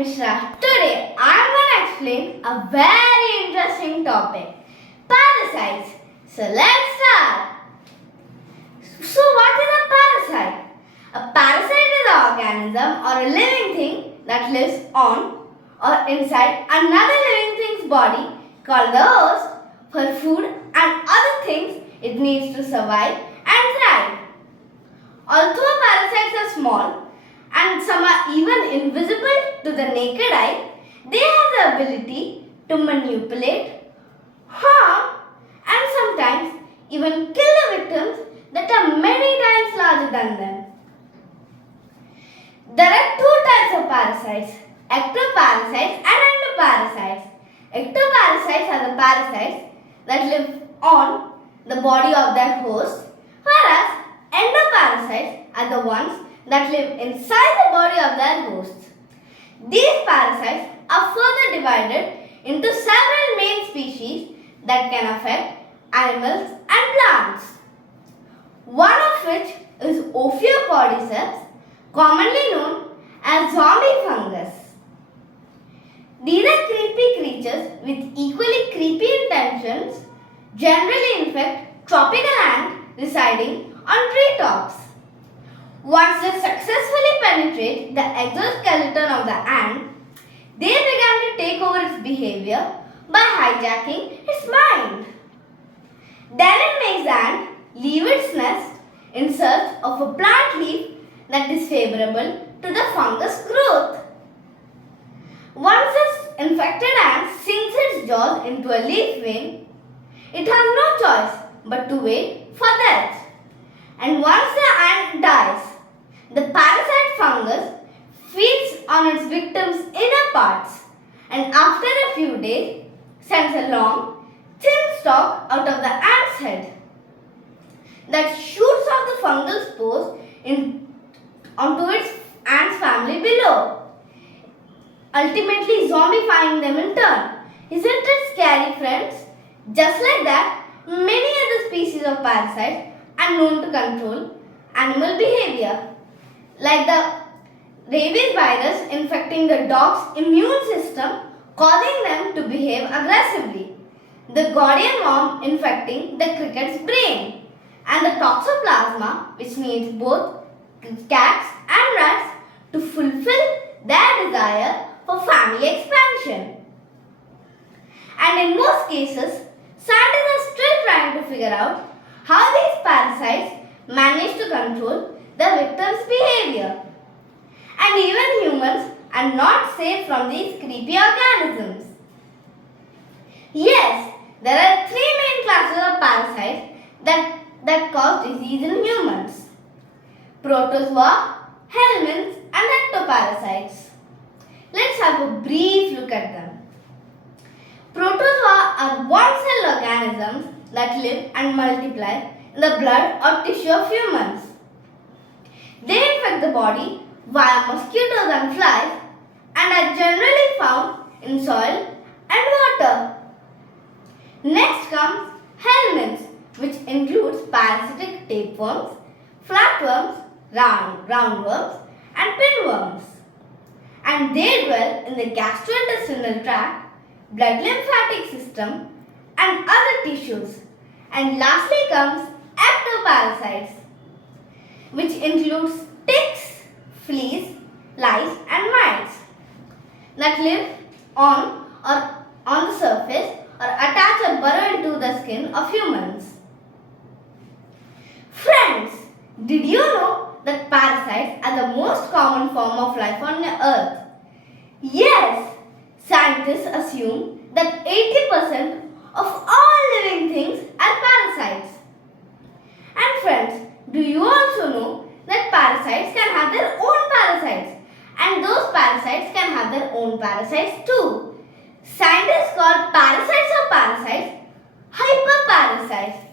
Mishra. Today I am going to explain a very interesting topic, parasites. So let's start. So what is a parasite? A parasite is an organism or a living thing that lives on or inside another living thing's body called the host for food and other things it needs to survive and thrive. Although parasites are small and some are even invisible to the naked eye, they have the ability to manipulate, harm and sometimes even kill the victims that are many times larger than them. There are two types of parasites, ectoparasites and endoparasites. Ectoparasites are the parasites that live on the body of their host, whereas endoparasites are the ones that live inside the body of their hosts. These parasites are further divided into several main species that can affect animals and plants. One of which is Ophiocodiceps, commonly known as zombie fungus. These are creepy creatures with equally creepy intentions, generally infect tropical ants residing on treetops. Once they successfully penetrate the exoskeleton of the ant, they began to take over its behavior by hijacking its mind. Then it makes the ant leave its nest in search of a plant leaf that is favorable to the fungus growth. Once this infected ant sinks its jaws into a leaf vein, it has no choice but to wait for death. And once the ant dies, the parasite fungus feeds on its victim's inner parts and after a few days sends a long, thin stalk out of the ant's head that shoots off the fungal spores onto its ant's family below, ultimately zombifying them in turn. Isn't it scary, friends? Just like that, many other species of parasites are known to control animal behavior, like the rabies virus infecting the dog's immune system, causing them to behave aggressively, the Gordian worm infecting the cricket's brain, and the toxoplasma, which needs both cats and rats to fulfill their desire for family expansion. And in most cases, scientists are still trying to figure out how these parasites manage to control the victim's behavior. And even humans are not safe from these creepy organisms. Yes, there are three main classes of parasites that cause disease in humans: protozoa, helminths and ectoparasites. Let's have a brief look at them. Protozoa are one-cell organisms that live and multiply in the blood or tissue of humans. They infect the body via mosquitoes and flies and are generally found in soil and water. Next comes helminths, which includes parasitic tapeworms, flatworms, roundworms and pinworms. And they dwell in the gastrointestinal tract, blood lymphatic system and other tissues. And lastly comes ectoparasites, which includes ticks, fleas, lice and mites that live on the surface or attach or burrow into the skin of humans. Friends, did you know that parasites are the most common form of life on earth? Yes, scientists assume that 80% of all living things are parasites. And friends, do you also know that parasites can have their own parasites and those parasites can have their own parasites too? Scientists call parasites of parasites hyperparasites.